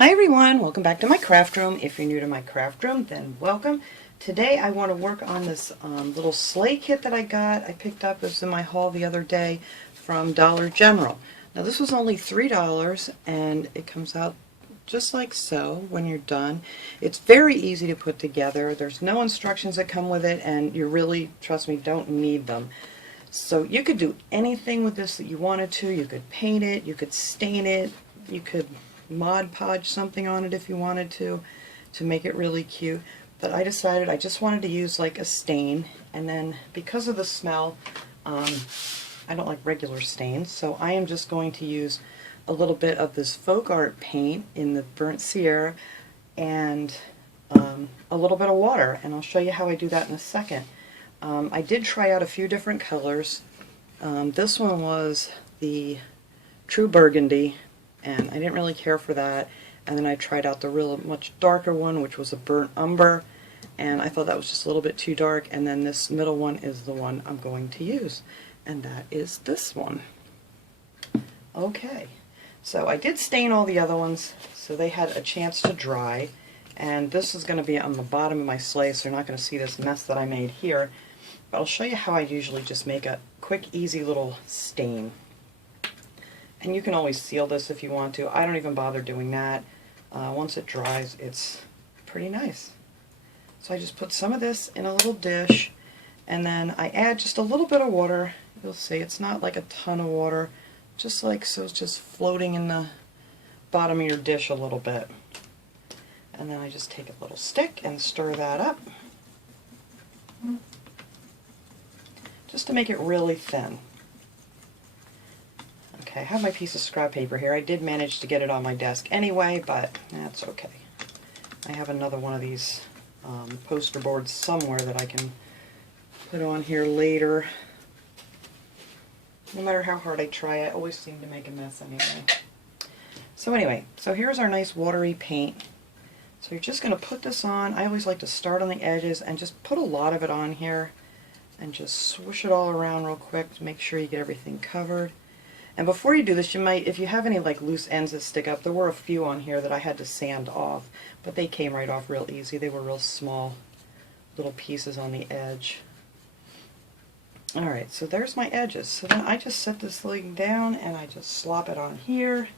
Hi everyone, welcome back to my craft room. If you're new to my craft room, then welcome. Today I want to work on this little sleigh kit that I got. I picked up, it was in my haul the other day from Dollar General. Now this was only $3 and it comes out just like so when you're done. It's very easy to put together. There's no instructions that come with it and you really, trust me, don't need them. So you could do anything with this that you wanted to. You could paint it, you could stain it, you could Mod Podge something on it if you wanted to make it really cute. But I decided I just wanted to use like a stain, and then because of the smell, I don't like regular stains, so I am just going to use a little bit of this folk art paint in the Burnt Sierra and a little bit of water, and I'll show you how I do that in a second. I did try out a few different colors. This one was the True Burgundy, and I didn't really care for that. And then I tried out the real much darker one, which was a Burnt Umber, and I thought that was just a little bit too dark. And then this middle one is the one I'm going to use, and that is this one. Okay, so I did stain all the other ones so they had a chance to dry, and this is going to be on the bottom of my sleigh, so you're not going to see this mess that I made here. But I'll show you how I usually just make a quick, easy little stain. And you can always seal this if you want to. I don't even bother doing that. Once it dries, it's pretty nice. So I just put some of this in a little dish, and then I add just a little bit of water. You'll see it's not like a ton of water, just like so it's just floating in the bottom of your dish a little bit. And then I just take a little stick and stir that up, just to make it really thin. Okay, I have my piece of scrap paper here. I did manage to get it on my desk anyway, but that's okay. I have another one of these poster boards somewhere that I can put on here later. No matter how hard I try, I always seem to make a mess anyway. So anyway, so here's our nice watery paint. So you're just going to put this on. I always like to start on the edges and just put a lot of it on here and just swoosh it all around real quick to make sure you get everything covered. And before you do this, you might, if you have any like loose ends that stick up, there were a few on here that I had to sand off, but they came right off real easy. They were real small little pieces on the edge. Alright, so there's my edges. So then I just set this thing down and I just slop it on here.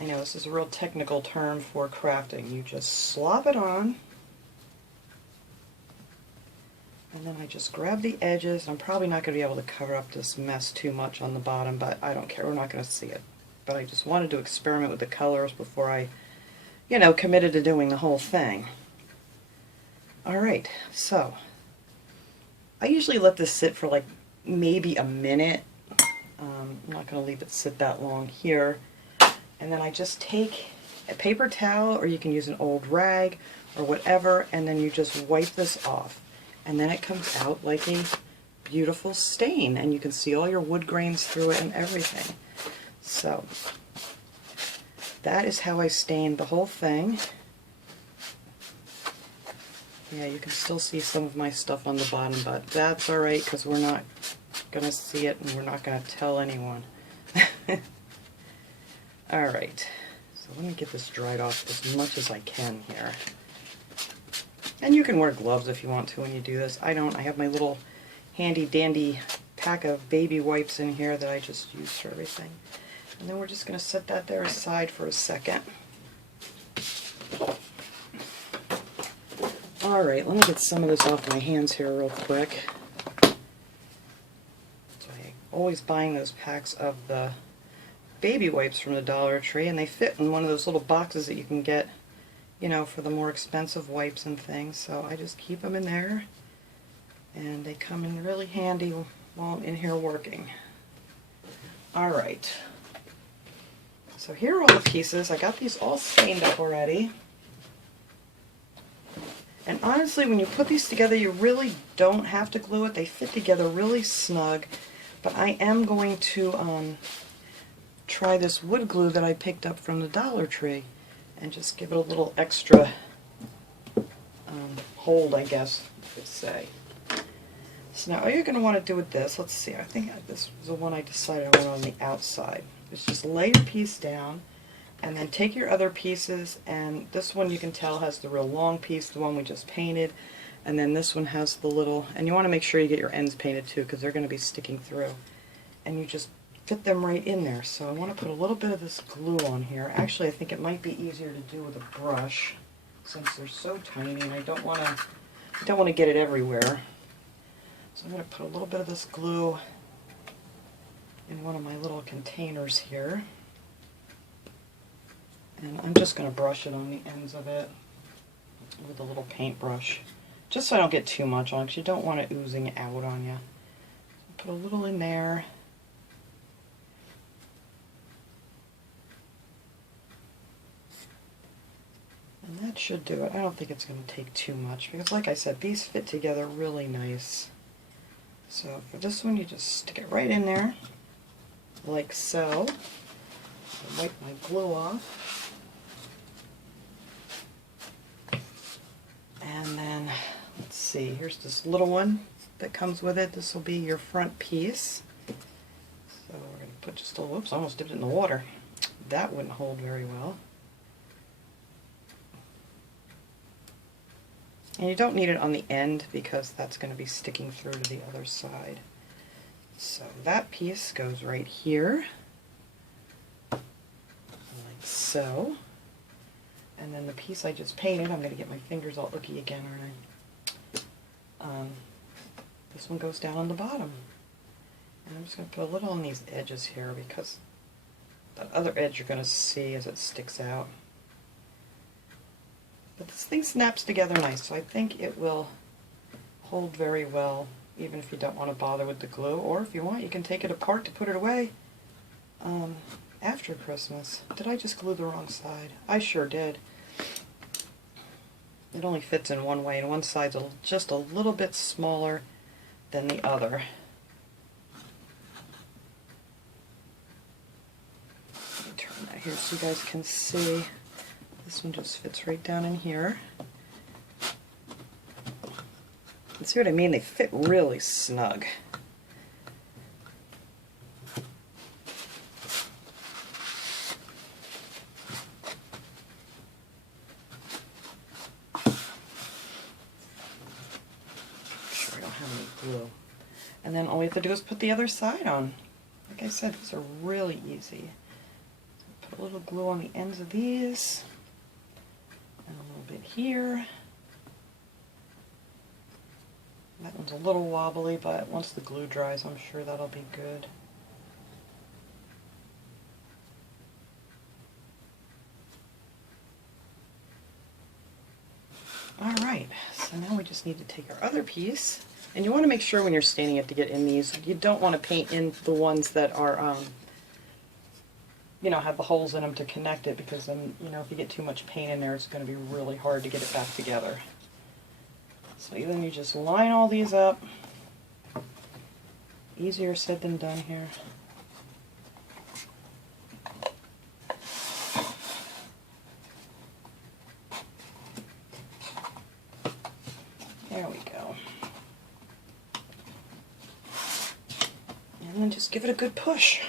I know this is a real technical term for crafting. You just slop it on. And then I just grab the edges. I'm probably not going to be able to cover up this mess too much on the bottom, but I don't care. We're not going to see it. But I just wanted to experiment with the colors before I, committed to doing the whole thing. Alright, so I usually let this sit for like maybe a minute. I'm not going to leave it sit that long here. And then I just take a paper towel, or you can use an old rag or whatever, and then you just wipe this off. And then it comes out like a beautiful stain, and you can see all your wood grains through it and everything. So that is how I stained the whole thing. Yeah, you can still see some of my stuff on the bottom, but that's alright because we're not going to see it and we're not going to tell anyone. Alright, so let me get this dried off as much as I can here. And you can wear gloves if you want to when you do this. I don't. I have my little handy dandy pack of baby wipes in here that I just use for everything. And then we're just going to set that there aside for a second. Alright, let me get some of this off my hands here real quick. So I'm always buying those packs of the baby wipes from the Dollar Tree, and they fit in one of those little boxes that you can get for the more expensive wipes and things. So I just keep them in there, and they come in really handy while I'm in here working. Alright, so here are all the pieces. I got these all stained up already. And honestly, when you put these together, you really don't have to glue it. They fit together really snug. But I am going to try this wood glue that I picked up from the Dollar Tree and just give it a little extra hold, I guess you could say. So now all you're going to want to do with this, let's see, I think this was the one I decided I wanted on the outside. Is just lay your piece down, And then take your other pieces, and this one you can tell has the real long piece, the one we just painted, and then this one has the little, and you want to make sure you get your ends painted too because they're going to be sticking through. And you just fit them right in there. So I want to put a little bit of this glue on here. Actually, I think it might be easier to do with a brush since they're so tiny, and I don't want to get it everywhere. So I'm going to put a little bit of this glue in one of my little containers here. And I'm just going to brush it on the ends of it with a little paintbrush, just so I don't get too much on it, because you don't want it oozing out on you. Put a little in there. And that should do it. I don't think it's going to take too much, because like I said, these fit together really nice. So for this one, you just stick it right in there, like so. I'll wipe my glue off. And then, let's see, here's this little one that comes with it. This will be your front piece. So we're going to put just a little, whoops, I almost dipped it in the water. That wouldn't hold very well. And you don't need it on the end because that's going to be sticking through to the other side. So that piece goes right here, like so. And then the piece I just painted, I'm going to get my fingers all icky again, aren't I? This one goes down on the bottom. And I'm just going to put a little on these edges here because that other edge you're going to see as it sticks out. But this thing snaps together nice, so I think it will hold very well, even if you don't want to bother with the glue. Or if you want, you can take it apart to put it away after Christmas. Did I just glue the wrong side? I sure did. It only fits in one way, and one side's just a little bit smaller than the other. Let me turn that here so you guys can see. This one just fits right down in here. And see what I mean? They fit really snug. Glue. And then all we have to do is put the other side on. Like I said, these are really easy. Put a little glue on the ends of these, and a little bit here. That one's a little wobbly, but once the glue dries, I'm sure that'll be good. Alright, so now we just need to take our other piece. And you want to make sure when you're staining it to get in these, you don't want to paint in the ones that are, you know, have the holes in them to connect it, because then, you know, if you get too much paint in there, it's going to be really hard to get it back together. So then you just line all these up. Easier said than done here. There we go. And then just give it a good push.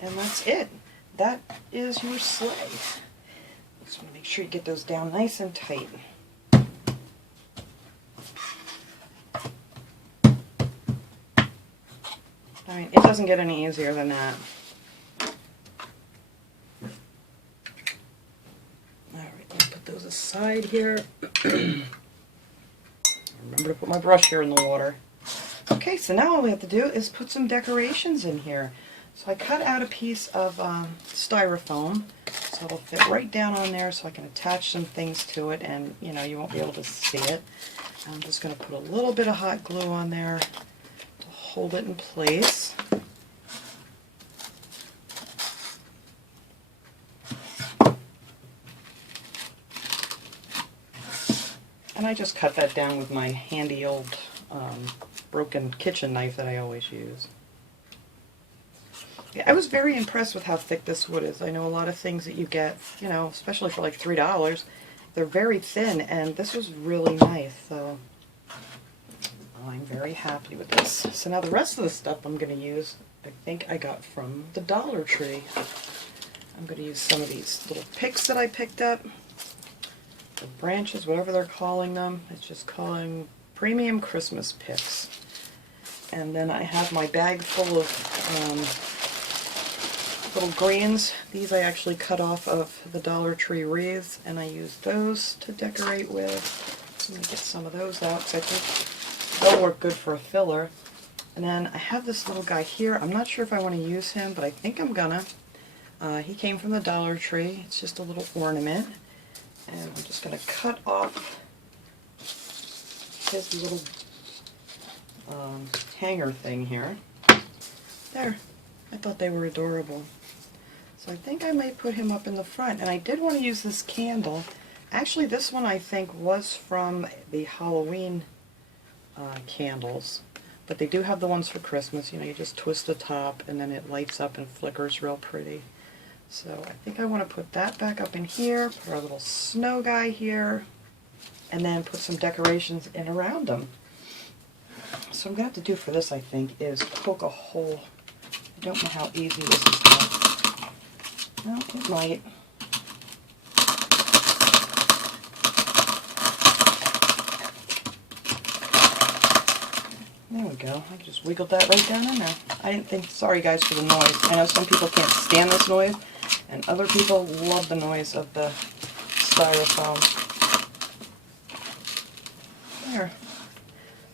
And that's it. That is your sleigh. Just want to make sure you get those down nice and tight. I mean, it doesn't get any easier than that. Alright, let me put those aside here. Remember to put my brush here in the water. Okay, so now all we have to do is put some decorations in here. So I cut out a piece of styrofoam, so it'll fit right down on there, so I can attach some things to it, and you know, you won't be able to see it. I'm just going to put a little bit of hot glue on there to hold it in place. And I just cut that down with my handy old broken kitchen knife that I always use. Yeah, I was very impressed with how thick this wood is. I know a lot of things that you get, you know, especially for like $3, they're very thin, and this was really nice, so I'm very happy with this. So now the rest of the stuff I'm going to use, I think I got from the Dollar Tree. I'm going to use some of these little picks that I picked up, or branches, whatever they're calling them. It's just calling premium Christmas picks. And then I have my bag full of little greens. These I actually cut off of the Dollar Tree wreaths, and I use those to decorate with. I'm going to get some of those out because I think they'll work good for a filler. And then I have this little guy here. I'm not sure if I want to use him, but I think I'm gonna. He came from the Dollar Tree. It's just a little ornament. And I'm just going to cut off his little hanger thing here. There. I thought they were adorable. So I think I might put him up in the front. And I did want to use this candle. Actually, this one I think was from the Halloween candles. But they do have the ones for Christmas. You know, you just twist the top and then it lights up and flickers real pretty. So I think I want to put that back up in here, put our little snow guy here, and then put some decorations in around them. So what I'm going to have to do for this, I think, is poke a hole. I don't know how easy this is going to. Well, it might. There we go. I just wiggled that right down in there. I didn't think, sorry guys for the noise. I know some people can't stand this noise, and other people love the noise of the styrofoam. There.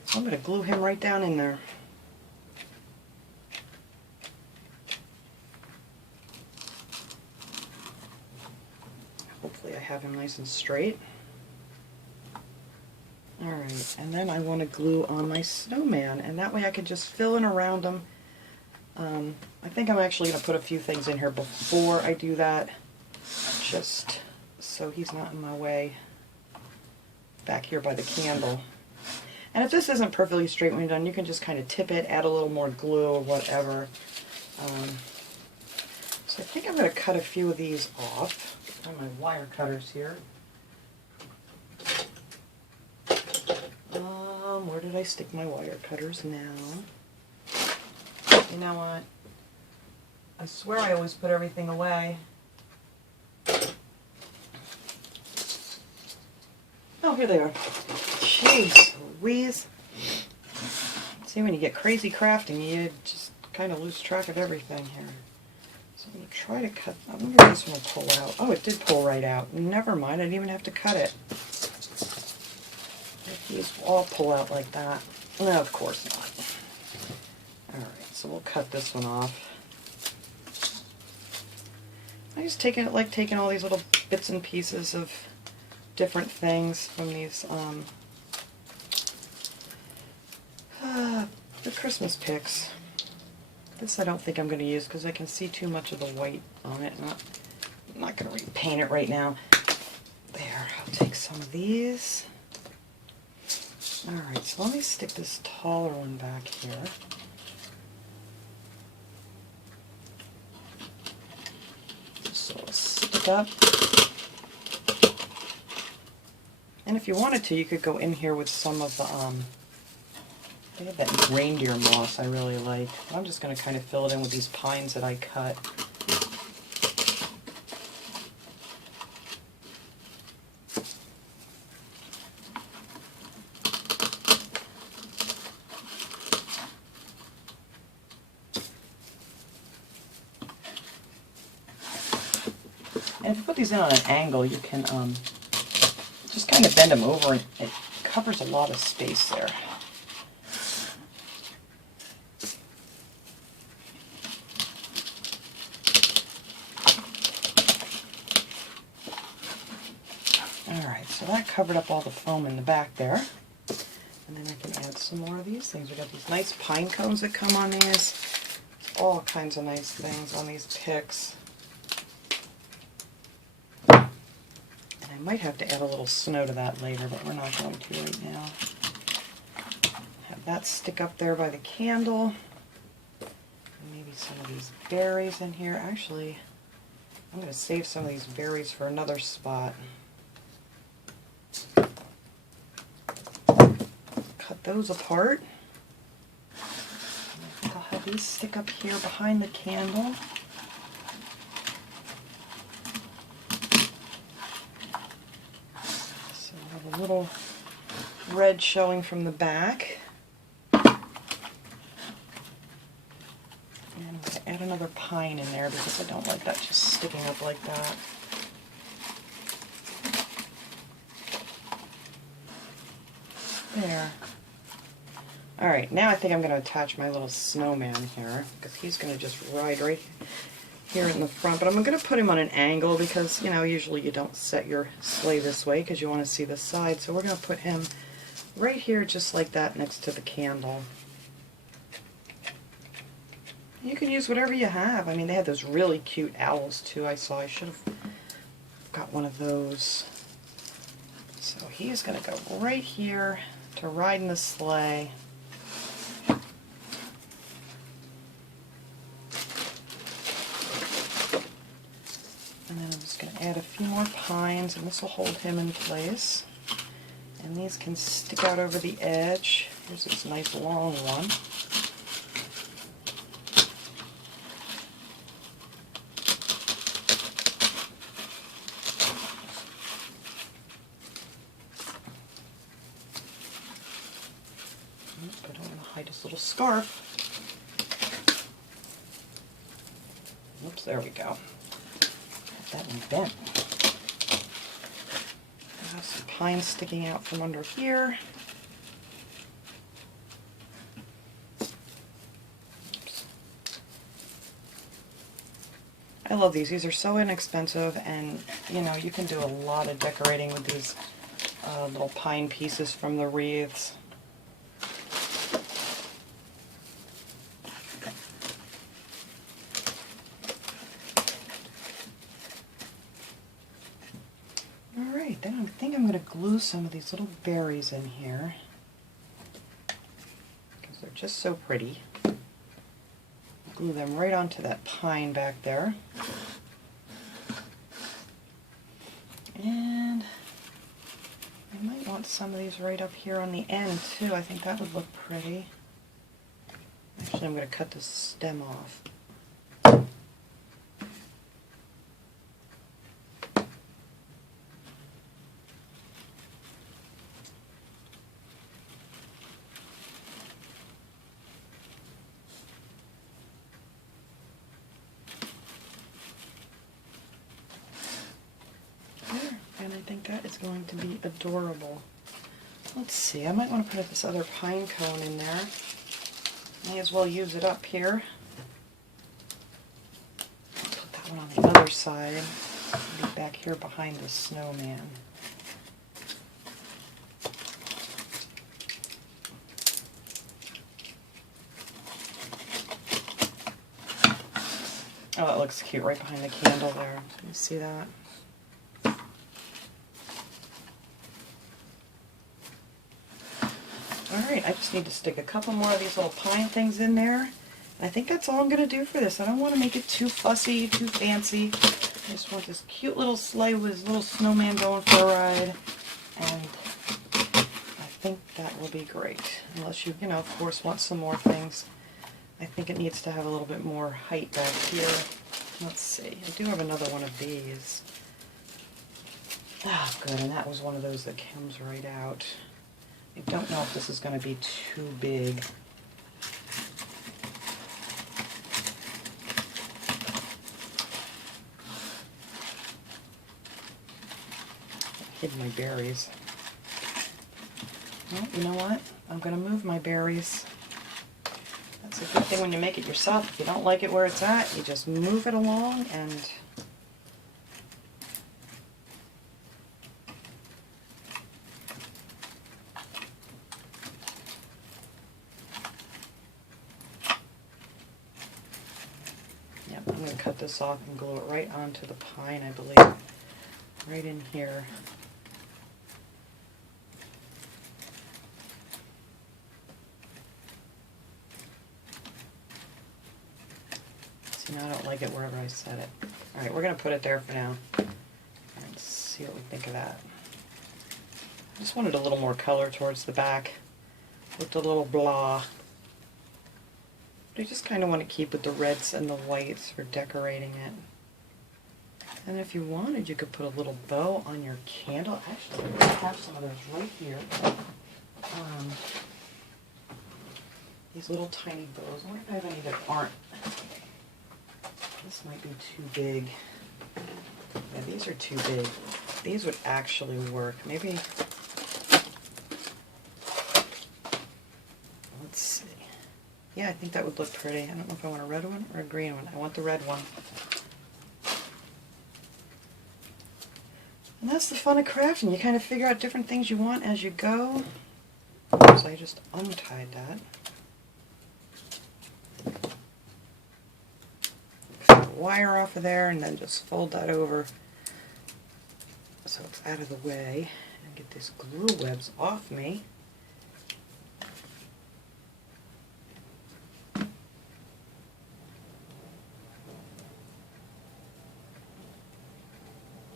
So I'm going to glue him right down in there. Hopefully I have him nice and straight. Alright, and then I want to glue on my snowman, and that way I can just fill in around him. I think I'm actually going to put a few things in here before I do that, just so he's not in my way back here by the candle. And if this isn't perfectly straight when you're done, you can just kind of tip it, add a little more glue or whatever. So I think I'm going to cut a few of these off. I have my wire cutters here. Where did I stick my wire cutters now? You know what? I swear I always put everything away. Oh, here they are. Jeez Louise. See, when you get crazy crafting, you just kind of lose track of everything here. So I'm going to try to cut. I wonder if this one will pull out. Oh, it did pull right out. Never mind, I didn't even have to cut it. These all pull out like that. No, of course not. Alright, so we'll cut this one off. I just taking it like taking all these little bits and pieces of different things from these the Christmas picks. This I don't think I'm going to use because I can see too much of the white on it. I'm not going to repaint it right now. There, I'll take some of these. Alright, so let me stick this taller one back here. So it'll stick up. And if you wanted to, you could go in here with some of the, they have that reindeer moss I really like. I'm just going to kind of fill it in with these pines that I cut. And if you put these in on an angle, you can just kind of bend them over, and it covers a lot of space there. Alright, so that covered up all the foam in the back there. And then I can add some more of these things. We've got these nice pine cones that come on these. All kinds of nice things on these picks. I might have to add a little snow to that later, but we're not going to right now. Have that stick up there by the candle. And maybe some of these berries in here. Actually, I'm going to save some of these berries for another spot. Cut those apart. I think I'll have these stick up here behind the candle. a little red showing from the back. And I'm going to add another pine in there because I don't like that just sticking up like that. There. Alright, now I think I'm going to attach my little snowman here, because he's going to just ride right here in the front. But I'm going to put him on an angle because, you know, usually you don't set your sleigh this way because you want to see the side. So we're going to put him right here just like that next to the candle. You can use whatever you have. I mean, they had those really cute owls too I saw. I should have got one of those. So he's going to go right here to ride in the sleigh. And then I'm just going to add a few more pines, and this will hold him in place. And these can stick out over the edge. Here's this nice long one. I don't want to hide his little scarf. Oops, there we go. That one bent. I have some pine sticking out from under here. Oops. I love these. These are so inexpensive, and you know, you can do a lot of decorating with these little pine pieces from the wreaths. Alright, then I think I'm going to glue some of these little berries in here because they're just so pretty. Glue them right onto that pine back there. And I might want some of these right up here on the end too. I think that would look pretty. Actually, I'm going to cut the stem off. And I think that is going to be adorable. Let's see, I might want to put this other pine cone in there. May as well use it up here. Put that one on the other side. Be back here behind the snowman. Oh, that looks cute right behind the candle there. Can you see that? Alright, I just need to stick a couple more of these little pine things in there. And I think that's all I'm going to do for this. I don't want to make it too fussy, too fancy. I just want this cute little sleigh with his little snowman going for a ride. And I think that will be great. Unless you, of course, want some more things. I think it needs to have a little bit more height back here. Let's see. I do have another one of these. Ah, good. And that was one of those that comes right out. I don't know if this is going to be too big. I hid my berries. Well, you know what? I'm going to move my berries. That's a good thing when you make it yourself. If you don't like it where it's at, you just move it along and I'm going to cut this off and glue it right onto the pine, I believe. Right in here. See, now I don't like it wherever I set it. Alright, we're going to put it there for now. Let's see what we think of that. I just wanted a little more color towards the back. Looked a little blah. But I just kind of want to keep with the reds and the whites for decorating it. And if you wanted, you could put a little bow on your candle. Actually, I have some of those right here. These little tiny bows. I wonder if I have any that aren't. This might be too big. Yeah, these are too big. These would actually work. Maybe, let's see. Yeah, I think that would look pretty. I don't know if I want a red one or a green one. I want the red one. And that's the fun of crafting. You kind of figure out different things you want as you go. So I just untied that. Cut the wire off of there and then just fold that over so it's out of the way. And get these glue webs off me.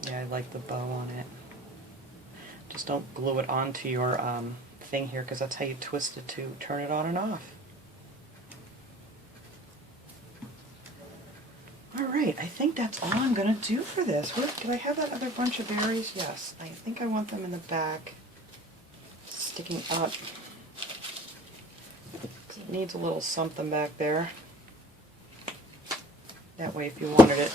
Yeah, I like the bow on it. Just don't glue it onto your thing here, because that's how you twist it to turn it on and off. Alright, I think that's all I'm going to do for this. Did I have that other bunch of berries? Yes. I think I want them in the back, sticking up. It needs a little something back there. That way, if you wanted it,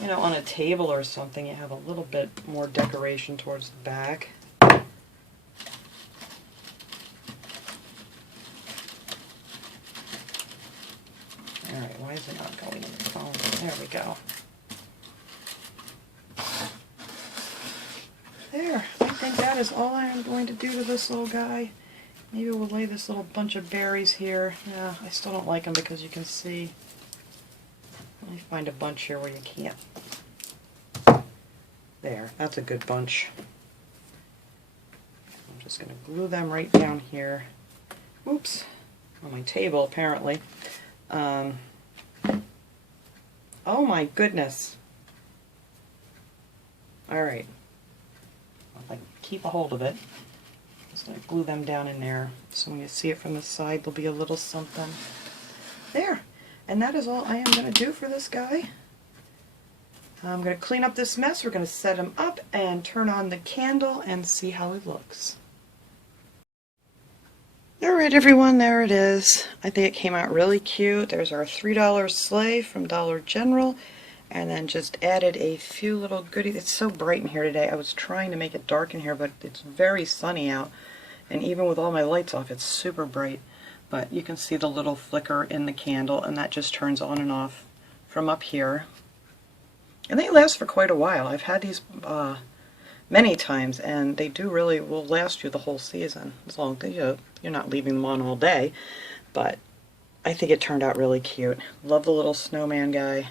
you know, on a table or something, you have a little bit more decoration towards the back. Alright, why is it not going in the phone? There we go. There, I think that is all I am going to do to this little guy. Maybe we'll lay this little bunch of berries here. Yeah, I still don't like them because you can see. Let me find a bunch here where you can't. There, that's a good bunch. I'm just going to glue them right down here. Oops, on my table apparently. Oh my goodness. Alright. If I can keep a hold of it, I'm just going to glue them down in there. So when you see it from the side, there'll be a little something. There. And that is all I am going to do for this guy. I'm going to clean up this mess. We're going to set him up and turn on the candle and see how it looks. Alright everyone, there it is. I think it came out really cute. There's our $3 sleigh from Dollar General, and then just added a few little goodies. It's so bright in here today. I was trying to make it dark in here, but it's very sunny out, and even with all my lights off, it's super bright. But you can see the little flicker in the candle, and that just turns on and off from up here. And they last for quite a while. I've had these many times, and they do really will last you the whole season, as long as you're not leaving them on all day. But I think it turned out really cute. Love the little snowman guy.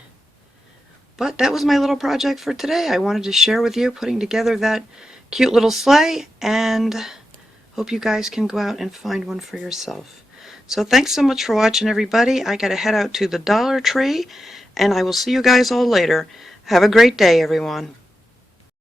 But that was my little project for today. I wanted to share with you putting together that cute little sleigh, and hope you guys can go out and find one for yourself. So thanks so much for watching everybody. I gotta head out to the Dollar Tree, and I will see you guys all later. Have a great day everyone.